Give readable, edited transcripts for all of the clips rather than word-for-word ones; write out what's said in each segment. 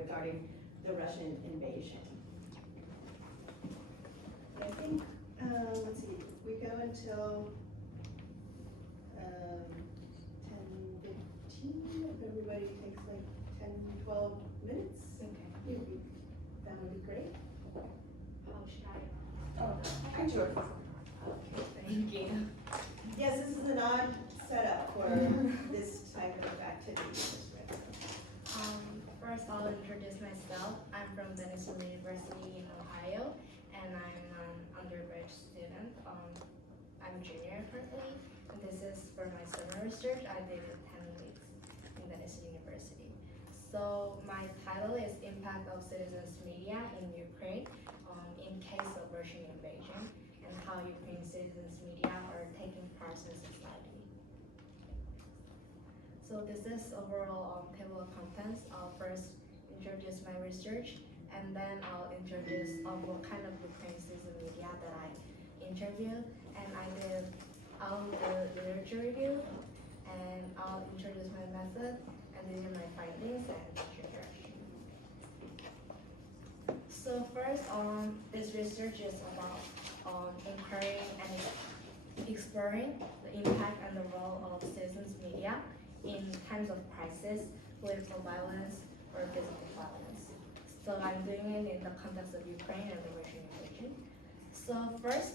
regarding the Russian invasion. I think, let's see, we go until 10:15, if everybody takes like 10, 12 minutes. Okay. That would be great. How should I? Oh, sure. Okay, thank you. Yes, this is an odd setup for this type of activity. First I'll introduce myself. I'm from Denison University in Ohio, and I'm an undergraduate student. I'm a junior currently, and this is for my summer research. I did 10 weeks in Denison University. So my title is Impact of Citizens Media in Ukraine in case of Russian invasion, and how Ukraine citizens media are taking part in society. So this is overall table of contents. I'll first introduce my research, and then I'll introduce what kind of Ukraine citizen media that I interviewed, and I'll do literature review, and I'll introduce my method, and these are my findings and future direction. So first, this research is about inquiring and exploring the impact and the role of citizens media in times of crisis, political violence, or physical violence. So I'm doing it in the context of Ukraine and the Russian invasion. So first,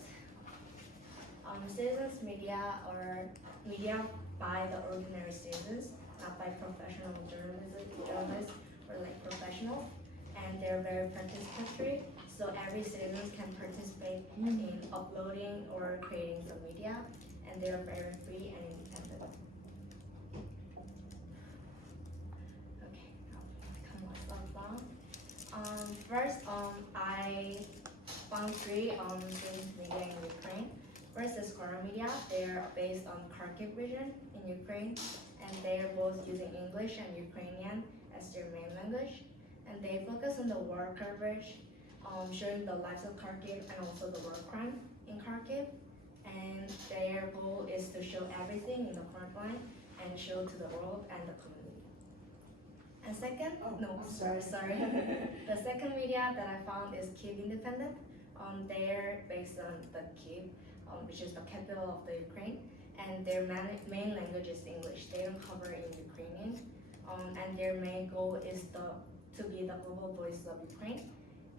citizens media are media by the ordinary citizens, not by professional journalists or like professionals, and they're very participatory. So every citizen can participate in uploading or creating the media, and they're very free and independent. Okay, now come on, slide down. First, I found three citizens media in Ukraine. First is Skora Media. They're based on Kharkiv region in Ukraine, and they're both using English and Ukrainian as their main language. And they focus on the war coverage, showing the lives of Kharkiv and also the war crime in Kharkiv. And their goal is to show everything in the front line and show to the world and the community. And second, sorry. The second media that I found is Kyiv Independent. They're based on the Kyiv, which is the capital of the Ukraine, and their main language is English. They don't cover in Ukrainian, and their main goal is to be the global voice of Ukraine.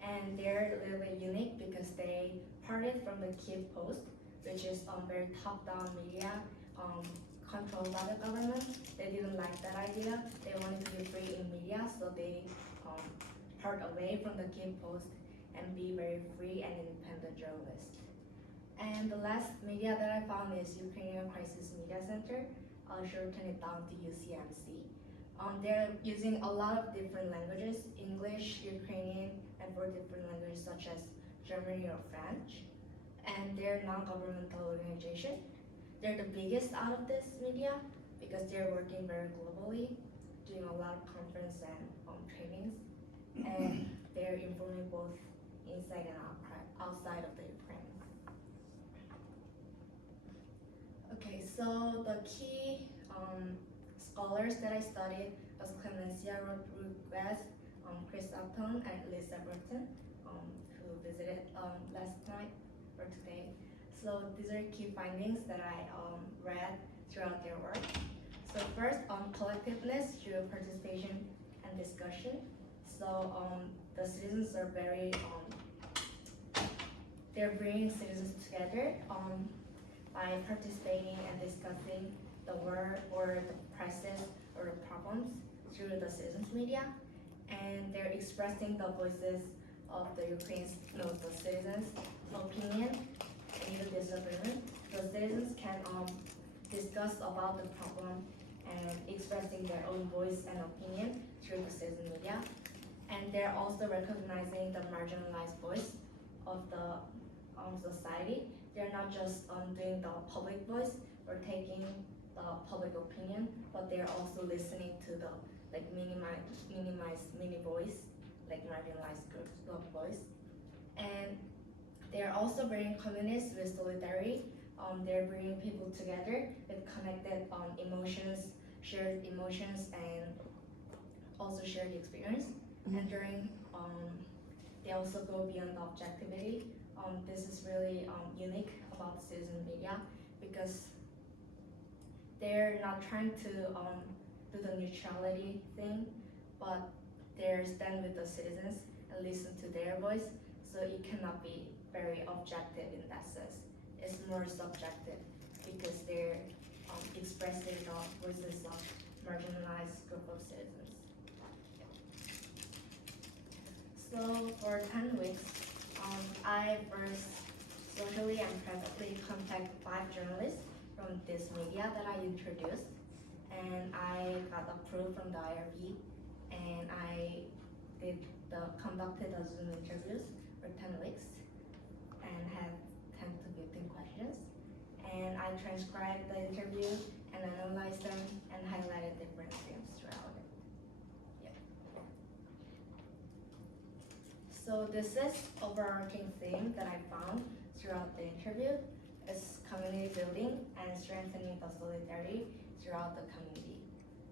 And they're a little bit unique because they parted from the Kyiv Post, which is very top-down media controlled by the government. They didn't like that idea. They wanted to be free in media, so they part away from the Kyiv Post and be very free and independent journalists. And the last media that I found is Ukrainian Crisis Media Center. I'll shorten it down to UCMC. They're using a lot of different languages, English, Ukrainian, and 4 different languages such as German or French. And they're a non-governmental organization. They're the biggest out of this media because they're working very globally, doing a lot of conference and trainings. And they're informing both inside and outside of the Ukraine. Okay, so the key scholars that I studied was Clemencia Rodriguez, Chris Upton, and Lisa Burton, who visited last night or today. So these are key findings that I read throughout their work. So first, collectiveness through participation and discussion. So the citizens are they're bringing citizens together by participating and discussing the war or the crisis or the problems through the citizens media, and they're expressing the voices of the the citizens' opinion and even disagreement. The citizens can discuss about the problem and expressing their own voice and opinion through the citizen media, and they're also recognizing the marginalized voice of the society. They're not just doing the public voice or taking the public opinion, but they're also listening to the minimized mini voice, like marginalized groups of voice. And they're also bringing communities with solidarity. They're bringing people together with connected emotions, shared emotions, and also shared experience. And during they also go beyond objectivity. This is really unique about citizen media because they're not trying to do the neutrality thing, but they're stand with the citizens and listen to their voice. So it cannot be very objective in that sense. It's more subjective because they're expressing the voices of marginalized group of citizens. So for 10 weeks, I first socially and privately contacted 5 journalists from this media that I introduced, and I got approved from the IRB, and I conducted a Zoom interviews for 10 weeks and had 10 to 15 questions, and I transcribed the interview and analyzed them and highlighted different themes throughout it. So this is overarching theme that I found throughout the interview is community building and strengthening the solidarity throughout the community.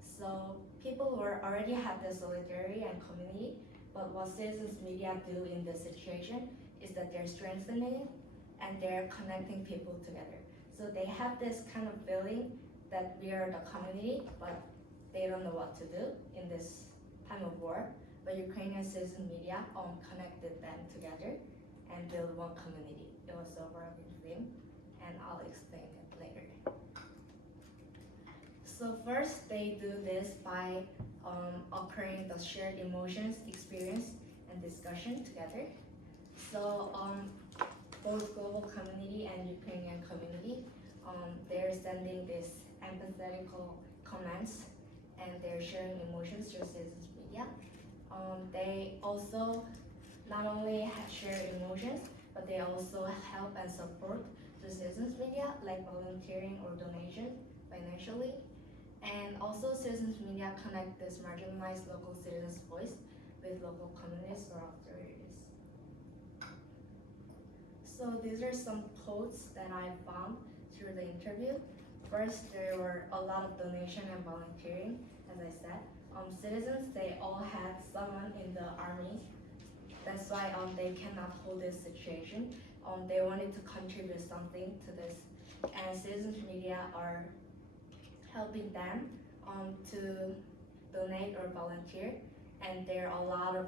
So people already have the solidarity and community, but what citizens media do in this situation is that they're strengthening and they're connecting people together. So they have this kind of feeling that we are the community, but they don't know what to do in this time of war. But Ukrainian citizen media connected them together and build one community. It was a overarching theme, and I'll explain it later. So first, they do this by occurring the shared emotions, experience, and discussion together. So both global community and Ukrainian community, they're sending this empathetical comments, and they're sharing emotions through citizens media. They also not only share emotions, but they also help and support the citizens media, like volunteering or donation financially. And also citizens media connect this marginalized local citizens' voice with local communities or authorities. So these are some quotes that I found through the interview. First, there were a lot of donation and volunteering, as I said. Citizens, they all had someone in the army. That's why they cannot hold this situation. They wanted to contribute something to this, and citizens media are helping them to donate or volunteer. And there are a lot of,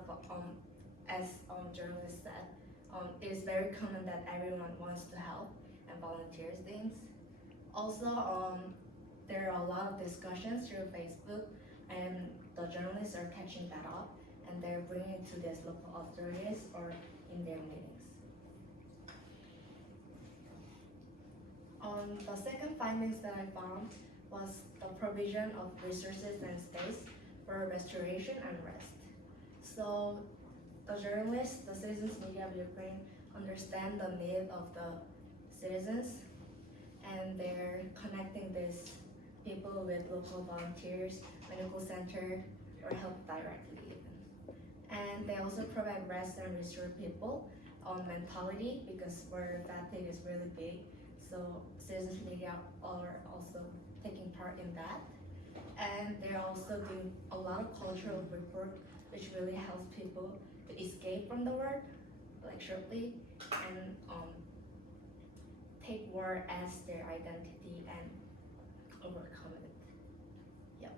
as journalists said, it is very common that everyone wants to help and volunteers things. Also, there are a lot of discussions through Facebook, and the journalists are catching that up, and they're bringing it to these local authorities or in their meetings. The second findings that I found was the provision of resources and space for restoration and rest. So the journalists, the citizens media of Ukraine understand the need of the citizens, and they're connecting these people with local volunteers, medical center, or help directly even. And they also provide rest and restore people mentality, because where fatigue is really big. So citizens media are also taking part in that. And they're also doing a lot of cultural report, which really helps people to escape from the war, like shortly, and take war as their identity and overcome it. Yep.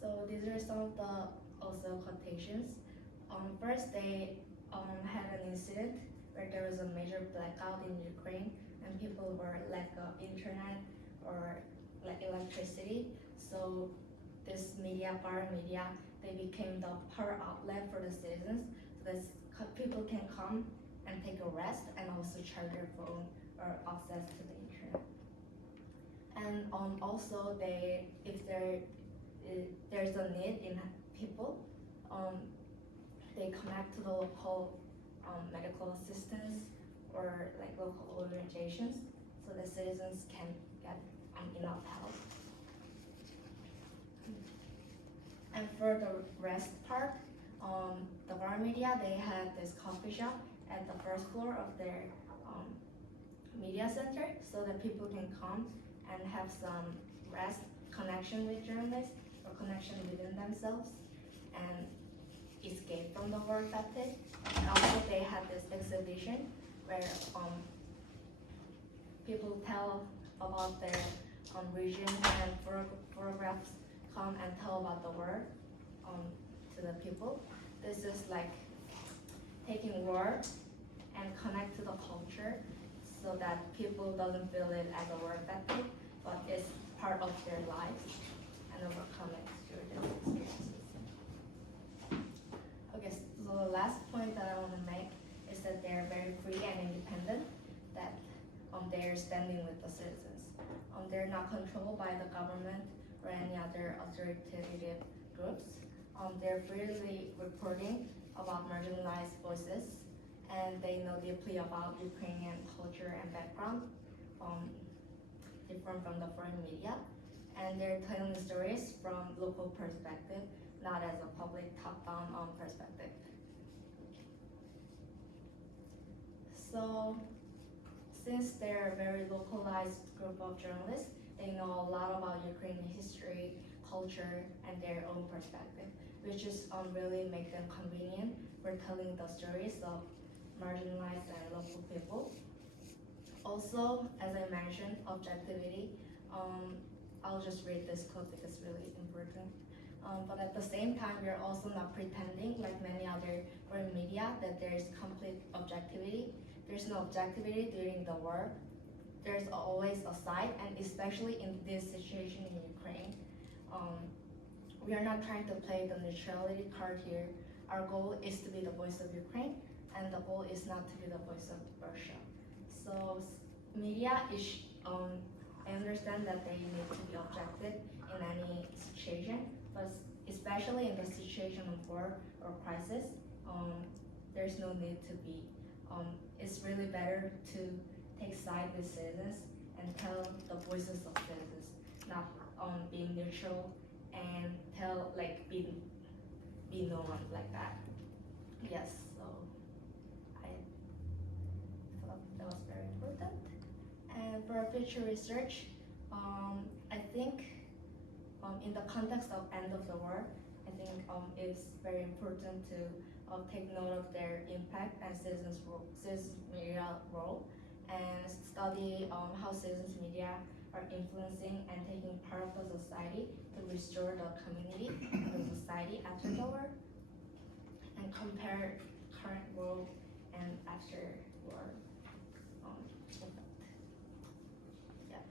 So these are some of the also quotations. First, they had an incident where there was a major blackout in Ukraine, and people were lack of internet or like electricity. So this media, power media, they became the power outlet for the citizens, so that people can come and take a rest and also charge their phone or access to the internet. And also if there's a need in people, they connect to the local medical assistance or like local organizations, so the citizens can get enough help. And for the rest part, the Var Media, they had this coffee shop at the first floor of their media center, so that people can come and have some rest, connection with journalists, a connection within themselves and escape from the war fatigue. And also they had this exhibition where people tell about their region and photographs come and tell about the war to the people. This is like taking war and connect to the culture so that people doesn't feel it as a war fatigue, but it's part of their lives and overcome it through their experiences. Okay, so the last point that I want to make is that they're very free and independent, that they're standing with the citizens. They're not controlled by the government or any other authoritative groups. They're freely reporting about marginalized voices, and they know deeply about Ukrainian culture and background, different from the foreign media. And they're telling stories from local perspective, not as a public top-down perspective. So, since they're a very localized group of journalists, they know a lot about Ukrainian history, culture, and their own perspective, which is really make them convenient for telling the stories of marginalized and local people. Also, as I mentioned, objectivity. I'll just read this quote because it's really important. But at the same time, we're also not pretending, like many other foreign media, that there is complete objectivity. There's no objectivity during the war. There's always a side, and especially in this situation in Ukraine, we are not trying to play the neutrality card here. Our goal is to be the voice of Ukraine, and the goal is not to be the voice of Russia. So media is, I understand that they need to be objective in any situation, but especially in the situation of war or crisis, there's no need to be. It's really better to take side with citizens and tell the voices of citizens, not being neutral and tell be known like that. Yes, so I thought that was very important. And for future research, I think in the context of end of the war, I think it's very important to take note of their impact and citizens media role, and study how citizens media are influencing and taking part of the society to restore the community and the society after the war, and compare current world and after war impact. Yeah.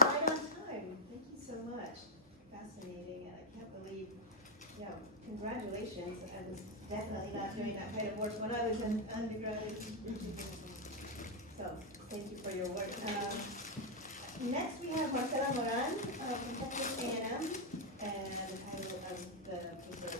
Right on time. Thank you so much. Fascinating, and I can't believe, congratulations. I was definitely not doing that kind of work when I was in undergraduate. So, thank you for your work. Next, we have Marcela Moran from Texas A&M, and I will, the paper